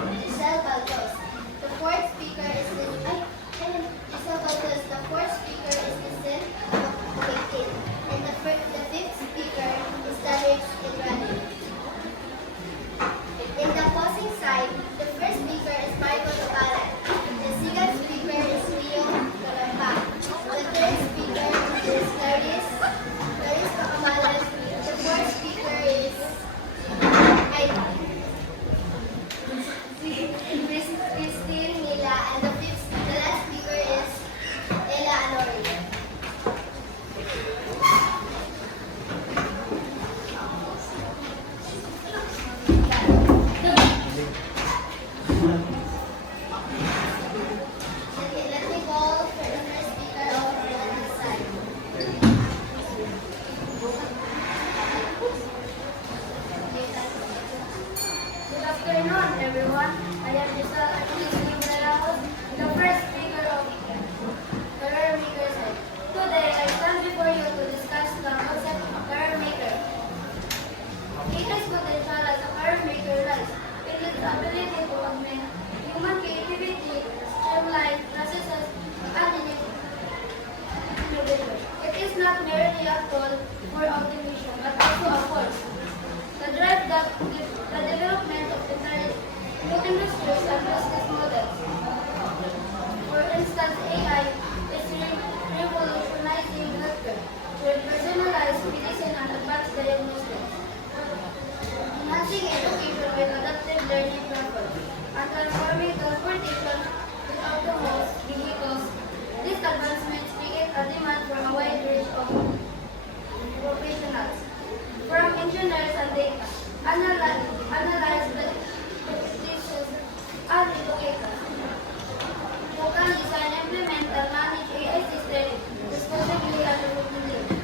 Giselle Baldos. The fourth speaker is Giselle Baldos. The fourth speaker is Giselle Obekin. And the fifth speaker is Daniel Idrani. In the opposing side, the first speaker is Michael Tapalan. The second speaker is Rio Calamba. The third speaker is Clarice Pacamalan. The fourth speaker is Christine Mila, and the last speaker is Ella Anori. Okay, let me call for the first speaker on this side. Good afternoon, everyone. I am Giselle Arquillo Ramos, the first speaker of Career Maker Side. Today, I stand before you to discuss the concept of career maker. Kika's potential as a career maker lies in its ability to augment human creativity, streamline processes, and innovation. It is not merely a tool for automation, but also a force to drive the development of entire new industries and business models. For instance, AI is revolutionizing healthcare with personalized medicine and advanced diagnostics, enhancing education with adaptive learning platforms, and transforming transportation with autonomous vehicles. These advancements create a demand for a wide range of professionals, from engineers and data analyze petitions and educators who can design, implement, and manage AI systems responsibly and effectively.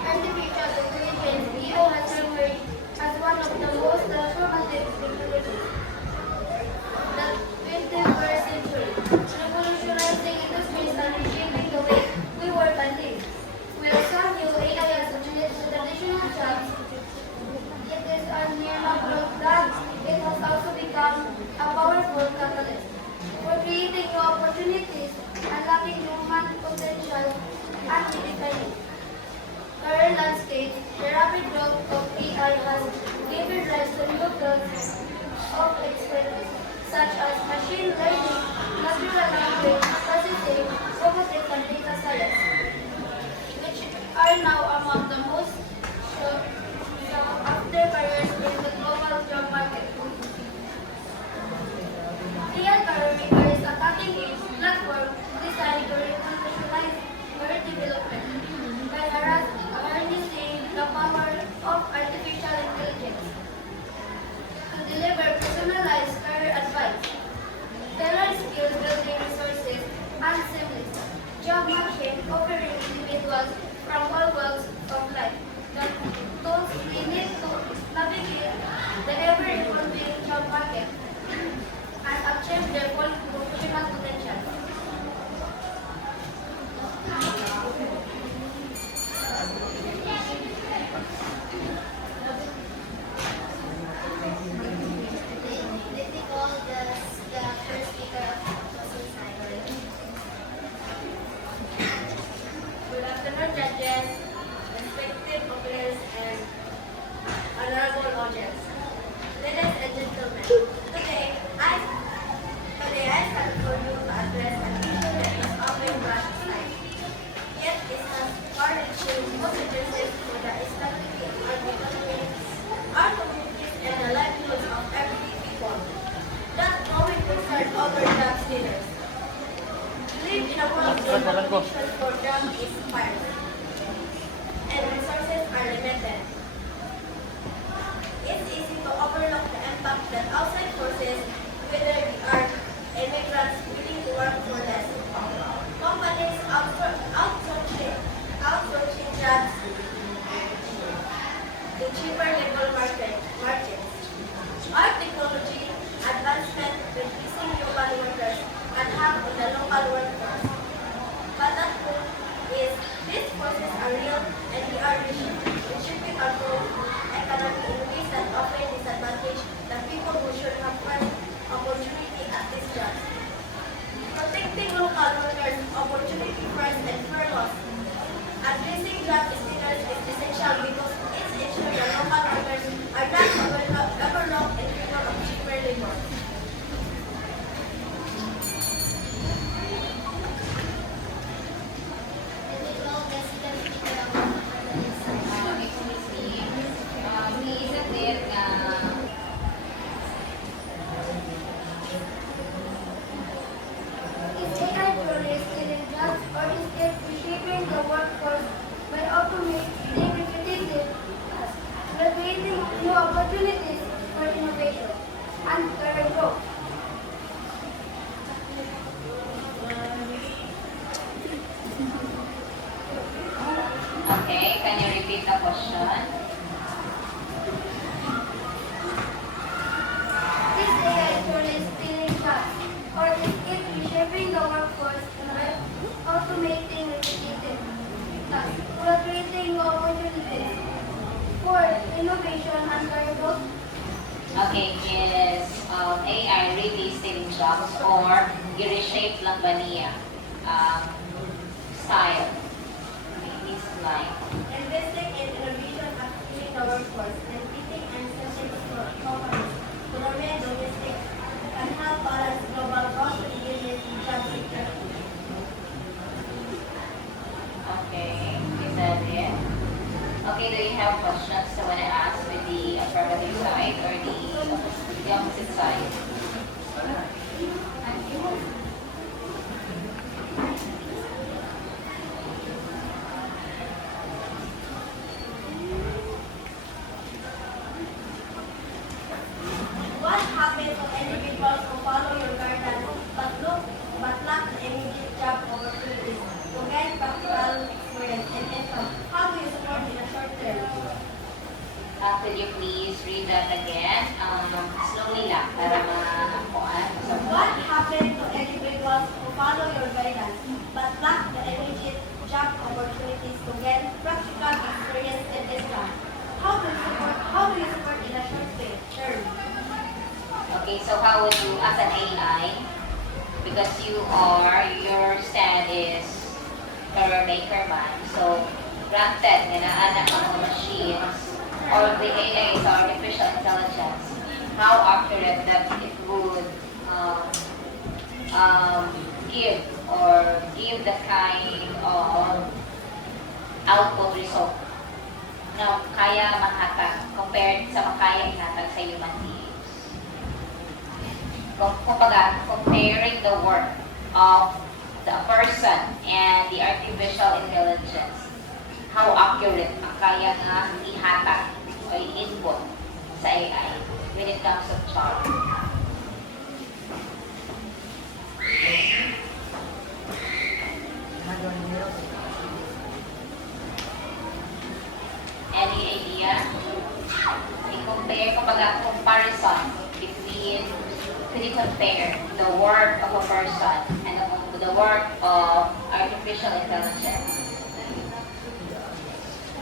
Artificial intelligence (EO) has emerged as one of the most transformative technologies the 21st century, revolutionizing industries and reshaping the way we work and live. While some view AI as a traditional jobs, it is undeniable that it has also become a powerful catalyst for creating new opportunities, unlocking human potential, and redefining current landscape. The rapid growth of AI has given rise to new fields of expertise, such as machine learning, natural language processing, robotics, and data science, which are now among the most sought-after careers in the global job market. Real Career Maker is a cutting-edge platform designed to revolutionize career development by harnessing the power of artificial intelligence to deliver personalized career advice, tailored skill-building resources, and seamless job matching, offering individuals from all walks of life the tools they need to navigate the ever-evolving job market and achieve their full professional potential. Let me call the first speaker of the opposing side. Good afternoon, judges, respected openers, and honorable audience. Ladies and gentlemen, today I stand for you to address an issue that is often brushed aside, yet it has far-reaching consequences for the stability of our communities, and the livelihoods of everyday people. That growing concern over job stealers. We live in a world where competition for jobs is fierce, and resources are limited. It's easy to overlook the impact that outside forces, whether we are immigrants willing to work for less, companies outsourcing jobs to cheaper labor markets, our technology advancement with missing global workers and harm on the local workforce. But the truth is, these forces are real, and we are reshaping our growth economy in ways that often disadvantage the people who should have innovation and career growth? Okay, is AI really stealing jobs or i-reshape lang ba niya style? Okay, this line. Investing in innovation and upskilling the workforce and teaching and incentives for companies to remain domestic can help balance global growth with India's job security. Okay, is that it? Okay, do you have questions to want to ask with the affirmative side or the opposite side? What happened to individuals who follow your guidance but lack the immediate job opportunities to gain practical experience and income? How do you support in the short term? Could you please read that again? Slowly lang para makuhaan. What happened to individuals who follow your guidance but lack the immediate job opportunities to gain practical experience and income? How do you support in a short term? Okay, so how would you, as an AI, because your stand is career maker man, so granted nga na anak ng machines or the AI is artificial intelligence, how accurate that it would give the kind of output result na kaya manhatag compared sa makaya ihatag sa human beings. Kumbaga, comparing the work of the person and the artificial intelligence, how accurate ang kaya nga ihatag o i-input sa AI when it comes to job. Any idea? I-compare, kumbaga, comparison between, could you compare the work of a person and the work of artificial intelligence?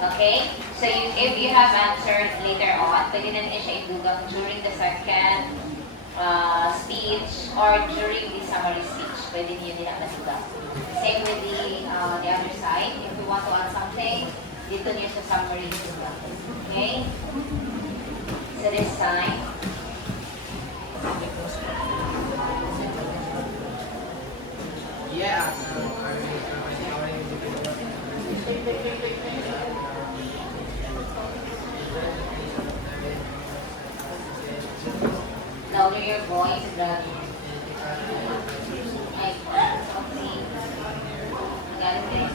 Okay? So if you have answered later on, pwede na niya siya idugang during the second speech or during the summary speech. Pwede niyo din ang nadugang. Same with the other side. If you want to add something, dito niyo sa summary idugang. Okay? So this side. Yeah. Louder your voice, the ay, okay. Ganun din.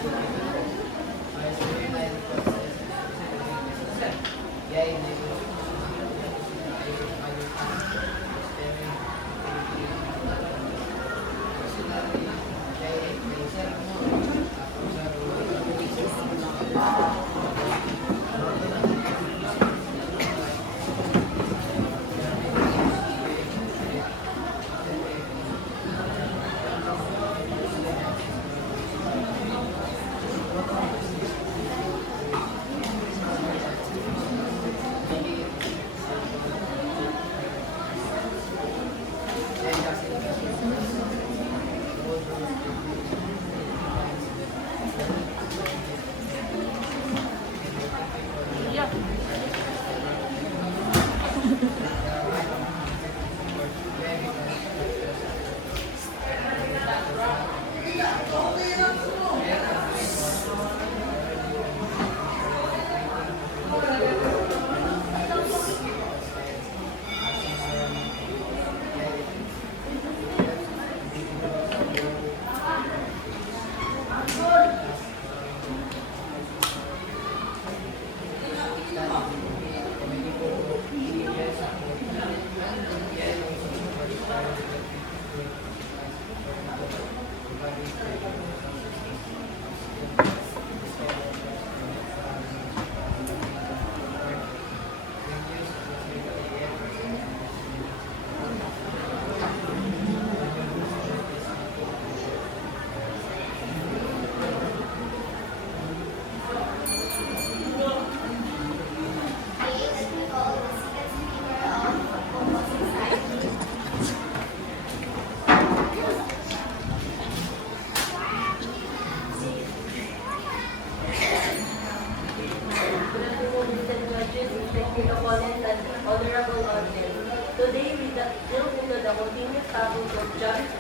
into the continuous cycle of just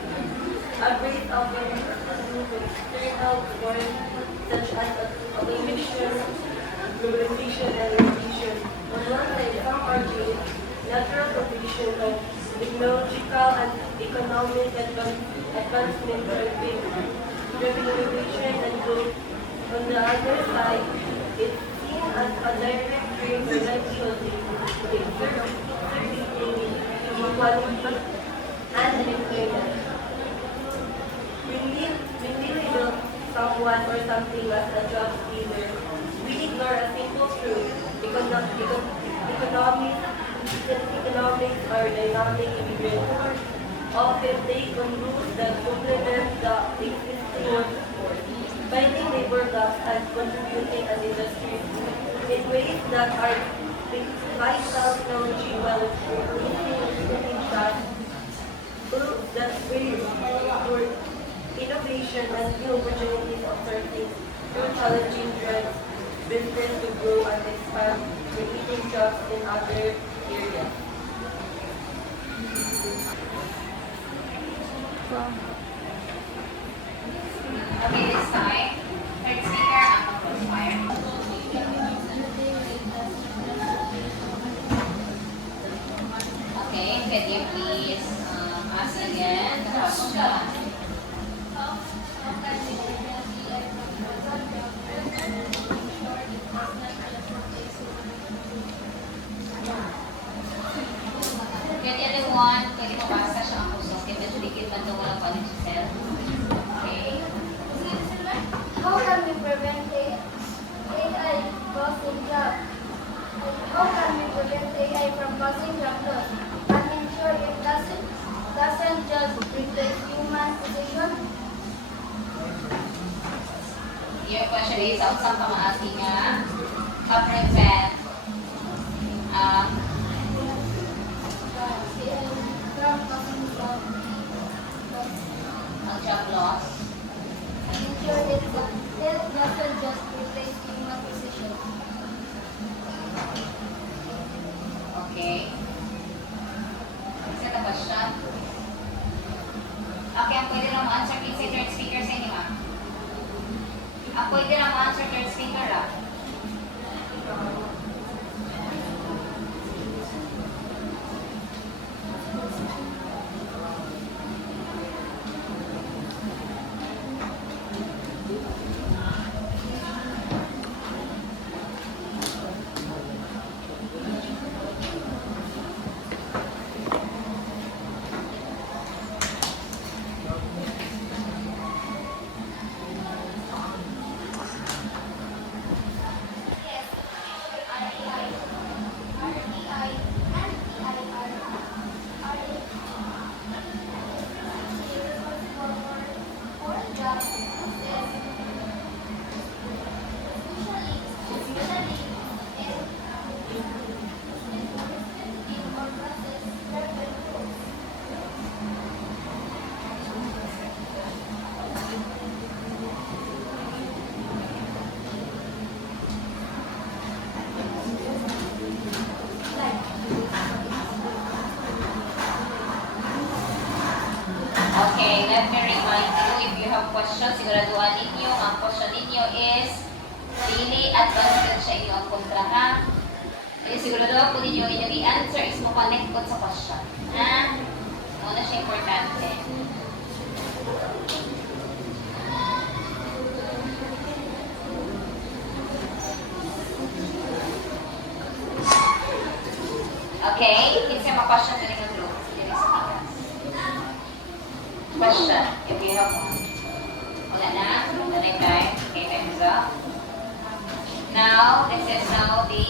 a rate of external forms such as automation, globalization, and radiation. On one side, some argue natural progression of technological and economic advancement driving innovation and growth. On the other side, it's seen as a direct trade relationship exerting inequality and unemployment. When we label someone or something as a job leader, we ignore a simple truth. Economics are dynamic immigrants often take on routes that complement the existing workforce, finding labor gaps and contributing an industry in ways that are vital technology while reducing tasks, proves that ways for innovation and new opportunities of surfing through challenging drives business to grow and expand, creating jobs in other areas. Okay, this time, third speaker, ang crossfire. Okay, can you please ask again the question? Can anyone, pwede mabasa siya ang puso? Kaya medyo man daw walang panig si Sel. Okay. How can we prevent AI causing jobs? How can we prevent AI from causing job loss and ensure it doesn't just replace human position? Your question is, saan ka maasi nga prevent From causing job loss ang job loss? and ensure it doesn't just replace human position. Okay. Is that a question? Okay, ang pwede lang mo-answer si third speaker sa inyo, ma'am. Ang pwede lang mo-answer third speaker, ah. Okay, let me remind you, if you have questions, siguraduhan ninyo, ang question ninyo is dili advanced sa inyo ang kontra, ha? Kaya siguraduhan po ninyo inyong i-answer is mo connect po sa question. Ha? Muna siya importante. Okay, kinsa mga question din ang group? Dili sa class. Question, if you have one. Wala na? Wala na time? Okay, time is up. Now, this is now the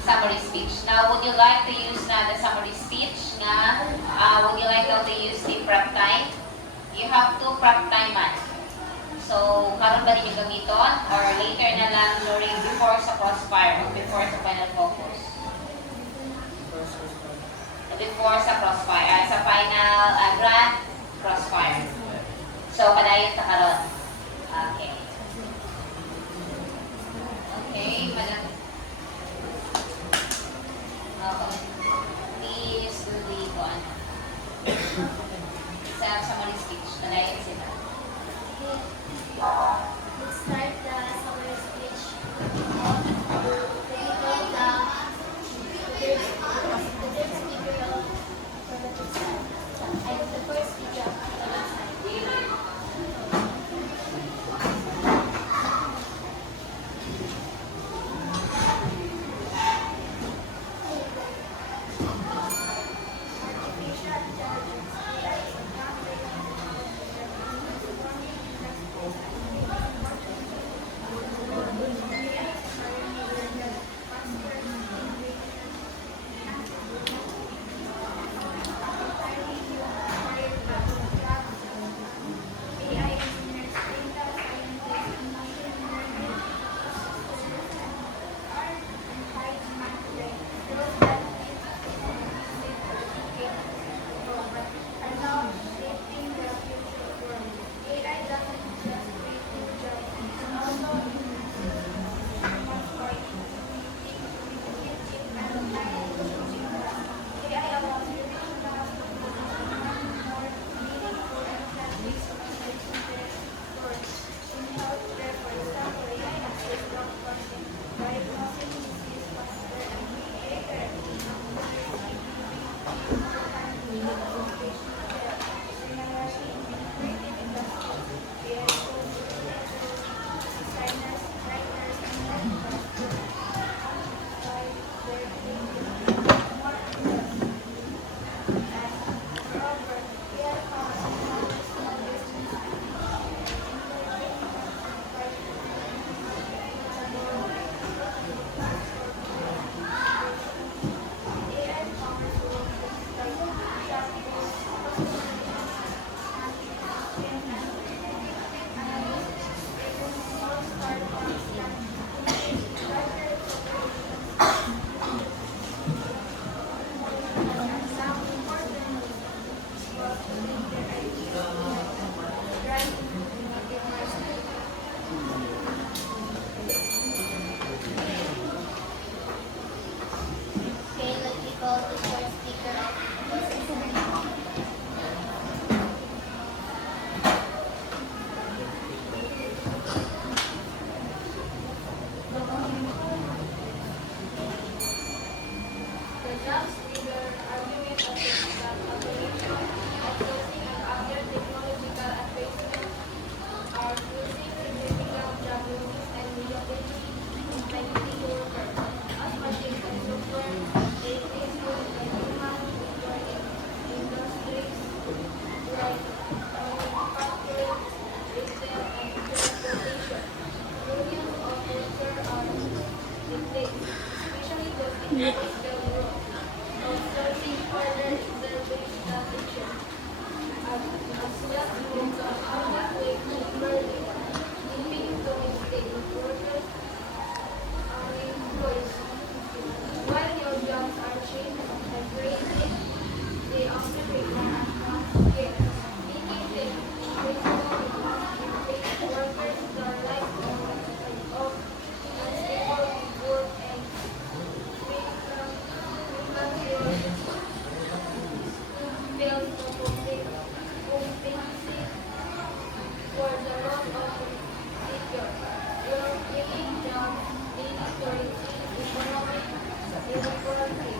summary speech. Now, would you like to use na the summary speech nga? Would you like now to use the prep time? You have to prep time man. So, karon ba ninyo gamiton? Or later na lang during before sa crossfire or before sa final focus? Before sa crossfire, sa final grand crossfire. So, padayon sa karon. Okay. Okay, madam. Please Highlight sila. Let's start the summary speech of the third speaker of Kazakhstan. I'm the first speaker of Kazakhstan. Artificial intelligence, AI, is a groundbreaking technology that is transforming industries and making AI is a pioneer that fosters innovation, enhances entirely new career paths. AI engineers, data scientists, and machine learning assistants are in high demand today. Those that need are now shaping the future world. AI doesn't just create new jobs, it also transforms creative and challenging tasks. AI allows routine tasks to become more meaningful and plant-based knowledge work. In healthcare, for example, AI assists doctors in diagnosing disease faster and being accurate. Okay, let me call the first speaker of this session. The jobs leader argument against the automation, outsourcing, and other technological advancements are using significant job losses and relocating impacting workers. As machines and software, they face the human labor in industries like manufacturing, retail, and transportation. Millions of workers are replaced, especially those in low-skilled roles. Outsourcing further exacerbates that issue, as well as outweigh temporarily, leaving domestic workers unemployed. While new jobs are changed and created, they often require advanced skills, making them replaceable if workers are like of unstable work and fails to compensate for the loss of secure, well-paying jobs, leading to increased economic inequality,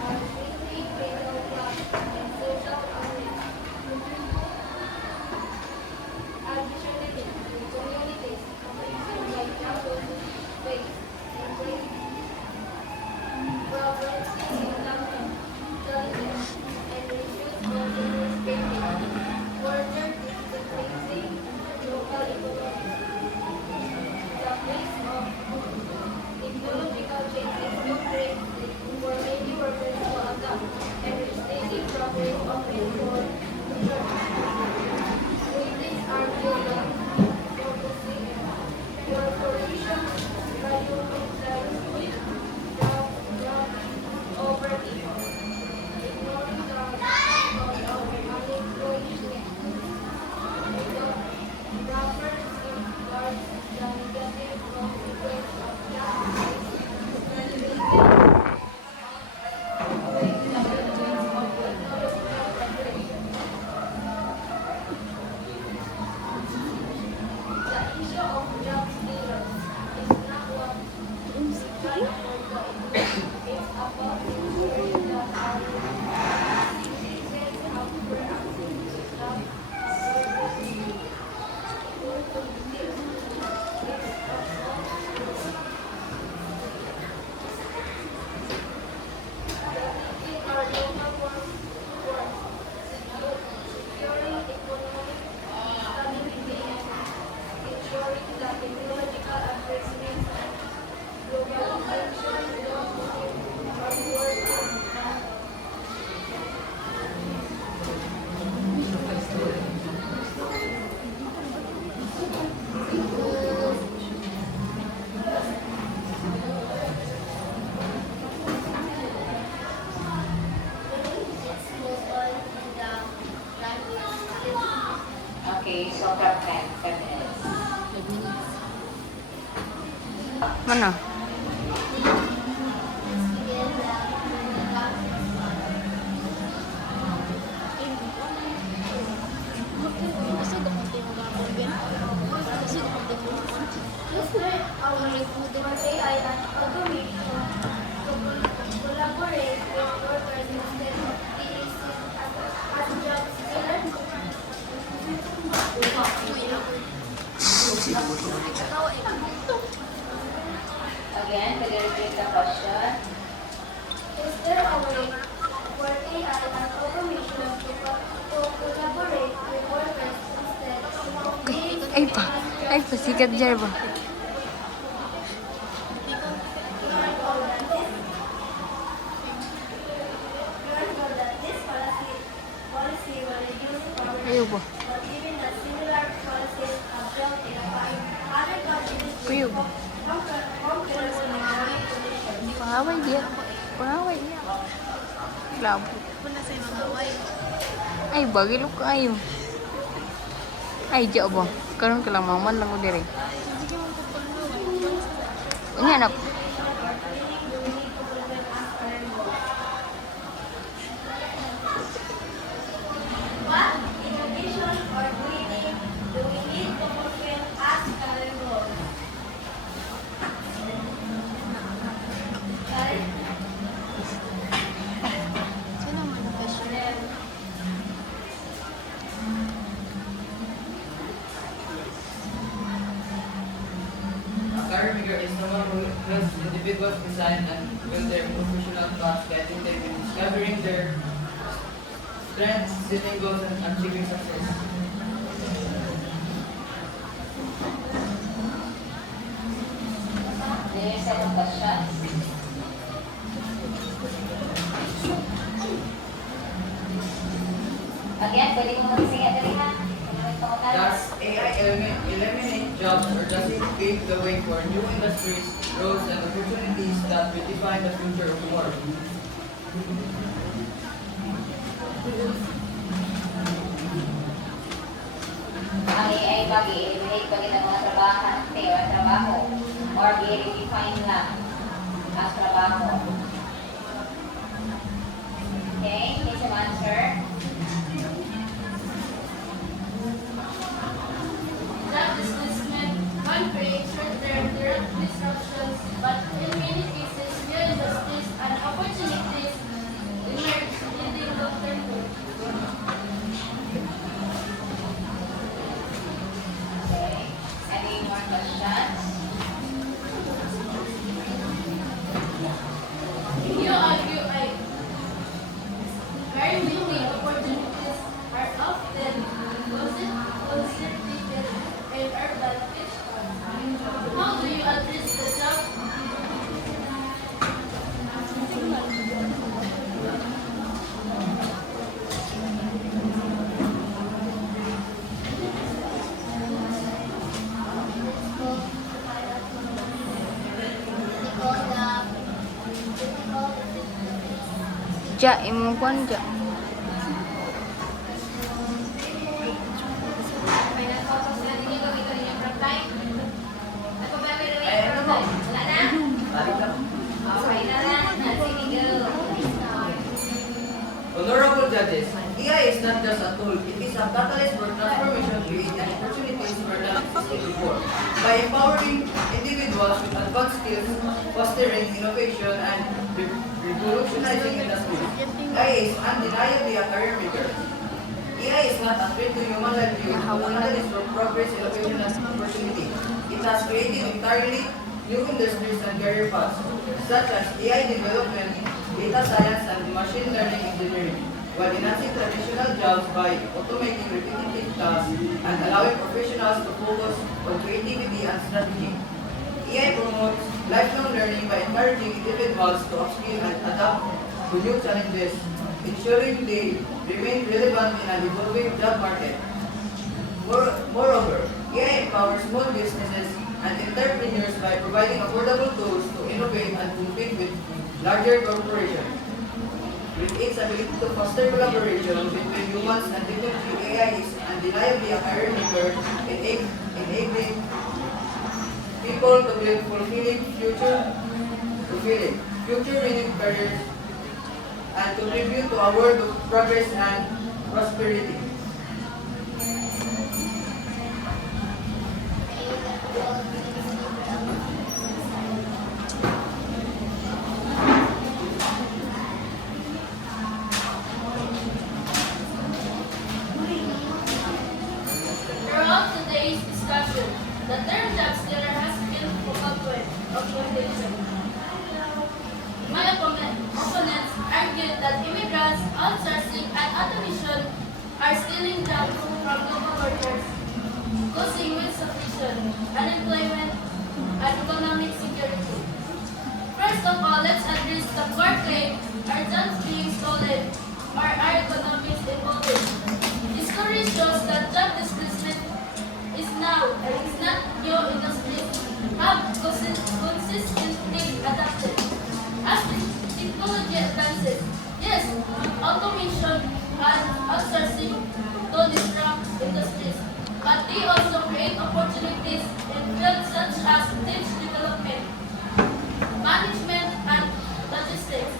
are shrinking middle class and social unrest. Additionally, communities affected by job losses face increased poverty, income challenges, and reduced consumer spending, further destabilizing local economies. The pace of technological change is too great for many workers to adapt, and steady progress often for with this argument, focusing corporations prioritize job over people, ignoring the cost of unemployment. The proper safeguards the negative consequence of job Okay, so from 10 minutes. Mana? Let's learn our AI and automation to collaborate with workers instead of being seen as jobs killers. Again, could you repeat the question? Is there a way for AI and automation to collaborate with workers instead of being Ay pa. Ay pa, sikat jar ba? Ayaw ba? Ayaw ba? Pangaway dia. Pangaway dia. Labo. Ay, bagay lo kayo. Ay, diya ba? Karon ka lang maman lang ko dire. Unya anak. What innovation or creating do we need to fulfill as career goals? Sorry? A career maker is someone who helps individuals design and build their professional paths by identifying and discovering their strengths, setting goals, and achieving success. Do you second question? Again, pwede mo magsiya dali ha? Does AI eliminate jobs or does it pave the way for new industries, roles, and opportunities that will define the future of work? Ang AI ba, i-eliminate ba ng mga trabaho or i-redefine lang ang trabaho? Okay, need some answer. Job displacement can create short-term direct disruptions, but in many cases, new industries and opportunities emerge leading long-term growth. Okay, any more questions? You argue very many opportunities are often concentrated in urban pitch. How do you address the job? Ja, imong kwan ja. Final photos na ninyo gawin ko ninyo from time. Ano ba may Ay, ano mo? Wala na? Balik lang. Okay na lang. Sige, go. Honorable judges, AI is not just a tool, it is a catalyst for transformation, creating opportunities where none existed before. By empowering individuals with advanced skills, fostering innovation, and revolutionizing industries, AI is undeniably a career maker. AI is not a threat to human livelihood, but a catalyst for progress, innovation, and opportunity. It has created entirely new industries and career paths, such as AI development, data science, and machine learning engineering, while enhancing traditional jobs by automating repetitive tasks and allowing professionals to focus on creativity and strategy. AI promotes lifelong learning by encouraging individuals to upskill and adapt to new challenges, ensuring they remain relevant in an evolving job market. Moreover, AI empowers small businesses and entrepreneurs by providing affordable tools to innovate and compete with larger corporations. with its ability to foster collaboration between humans and technology. AI is undeniably a career maker, enabling people to build future-winning careers and contribute to a world of progress and prosperity. Throughout today's discussion, the term job stealer has been focal point of contention. My opponents argued that immigrants, outsourcing, and automation are stealing jobs from local workers, causing insufficient unemployment and economic security. First of all, let's address the core claim: are jobs being stolen or are economics involved? History shows that job displacement is now and is not new industries have consistently adapted. As technology advances, yes, automation and outsourcing to disrupt industries, but they also create opportunities in fields such as teach development, management, and logistics.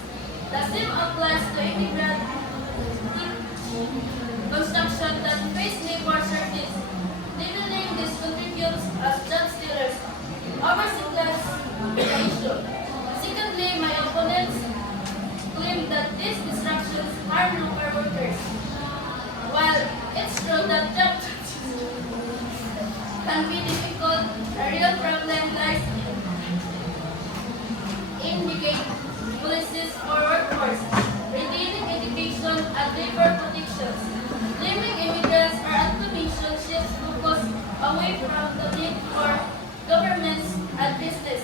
The same applies to immigrant construction that face labor shortage. Labeling this contributes as job stealers. Oversimplifies the issue. Secondly, my opponents claim that these disruptions harm local workers. While it's true that job can be difficult, a real problem lies in policies for workforce, retaining education and labor protections. Blaming immigrants or automation shifts focus away from the need for governments and business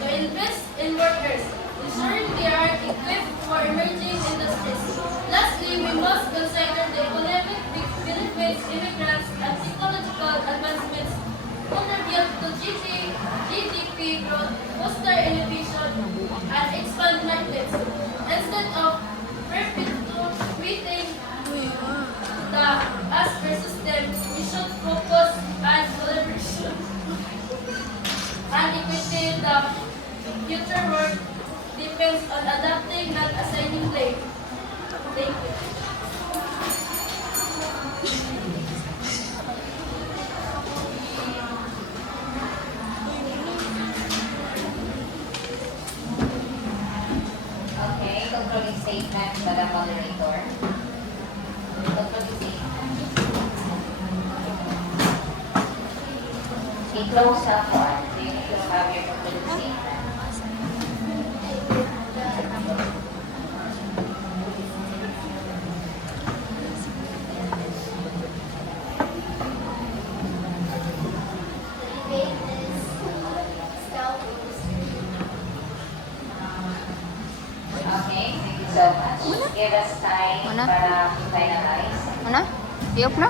to invest in workers, ensuring they are equipped for emerging industries. Lastly, we must consider the economic benefits immigrants and technological advancements contribute to GDP growth, foster innovation, and expand markets. Instead of perpetuating the Asper system, we should focus on collaboration and equity. The future work depends on adapting, not assigning blame. Thank you. Okay, concluding statement, Madam Moderator. Concluding statement. I-close up one. Do you need to have your concluding statement? Debate is scalpels. Okay, thank you so much. Give us time Ano? para finalize. Ano? I-off na?